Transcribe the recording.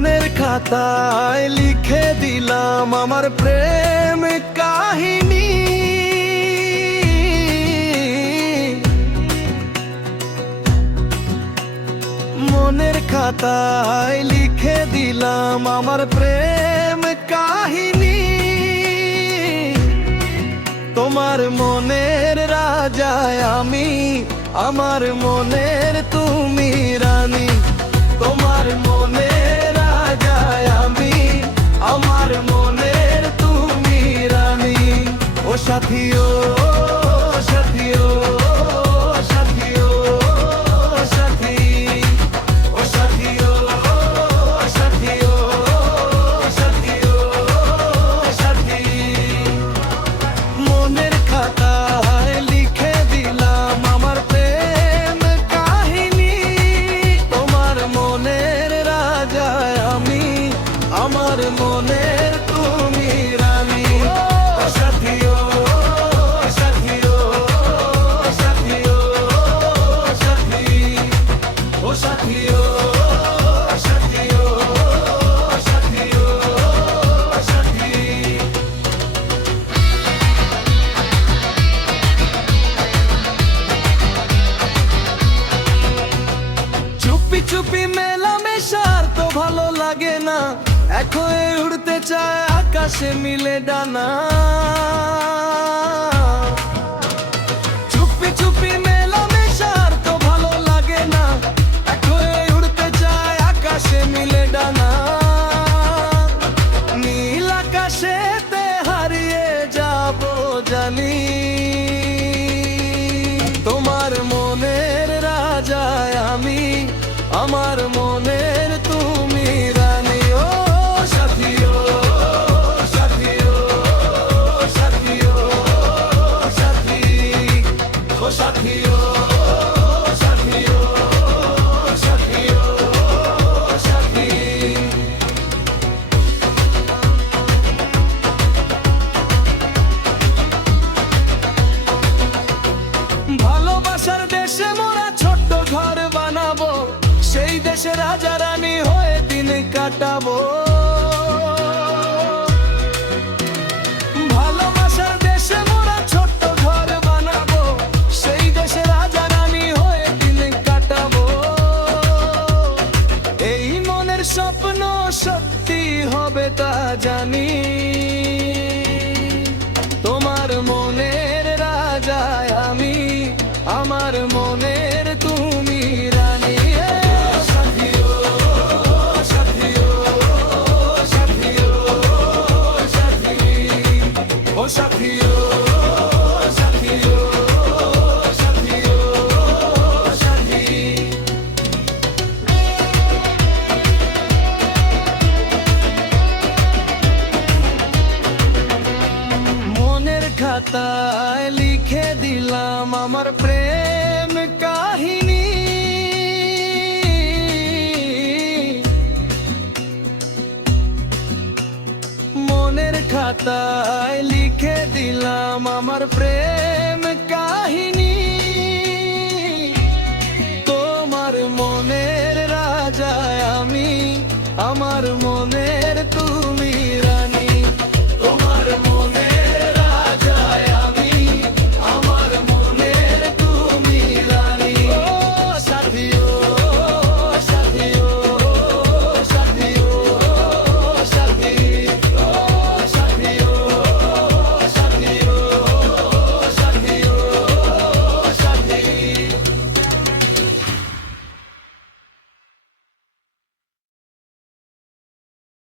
মনের খাতায় লিখে দিলাম আমার প্রেম কাহিনী। মনের খাতায় লিখে দিলাম আমার প্রেম কাহিনী। তোমার মনের রাজায় আমি, আমার মনের তুমি রানী। তোমার মনের রাজায় আমি, আমার মনের তুমি রানী। ও সাথী, ও সাথী, ও সাথী, ও সাথী, ও সাথী, ও সাথী, ও সাথী, ও সাথী। মনের খাতায় লিখে দিলাম আমার প্রেম কাহিনী। তোমার মনের রাজায় আমি, আমার মনের তুমি রানী। ও সাথী, ও সাথী, ও সাথী, ও সাথী, ও সাথী, ও সাথী, ও সাথী, ও সাথী। চুপি চুপি মেলামেশার তো ভালো লাগে না, এক হয়ে উড়তে চায় আকাশে মিলে ডানা। চুপি চুপি মেলামেশার তো ভালো লাগে না, এক হয়ে উড়তে চায় আকাশে মিলে ডানা। নীল আকাশেতে হারিয়ে যাব জানি, তোমার মনের রাজায় আমি, আমার মনের তুমি রানী। ও সাথী, ও সাথী, ও সাথী, ও সাথী, ও সাথী, ও সাথী, ও সাথী, ও সাথী। ভালোবাসার দেশে মোরা ছোট্ট ঘর বানাবো, সেই দেশে রাজা রানী হয়ে দিন কাটাবো। ভালোবাসার দেশে মোরা ছোট্ট ঘর বানাবো, সেই দেশে রাজা রানী হয়ে দিন কাটাবো। এই মনের স্বপ্ন সত্যি হবে তা জানি, তোমার মনের রাজায় আমি, আমার মনের তুমি রানী। সাথী, ও সাথী, ও সাথী, ও সাথী, ও সাথী, ও সাথী, ও সাথী, ও সাথী। মনের খাতায় লিখে দিলাম আমার প্রেম কাহিনী। মনের খাতায় লিখে দিলাম আমার প্রেম কাহিনী। তোমার মনের রাজায় আমি, আমার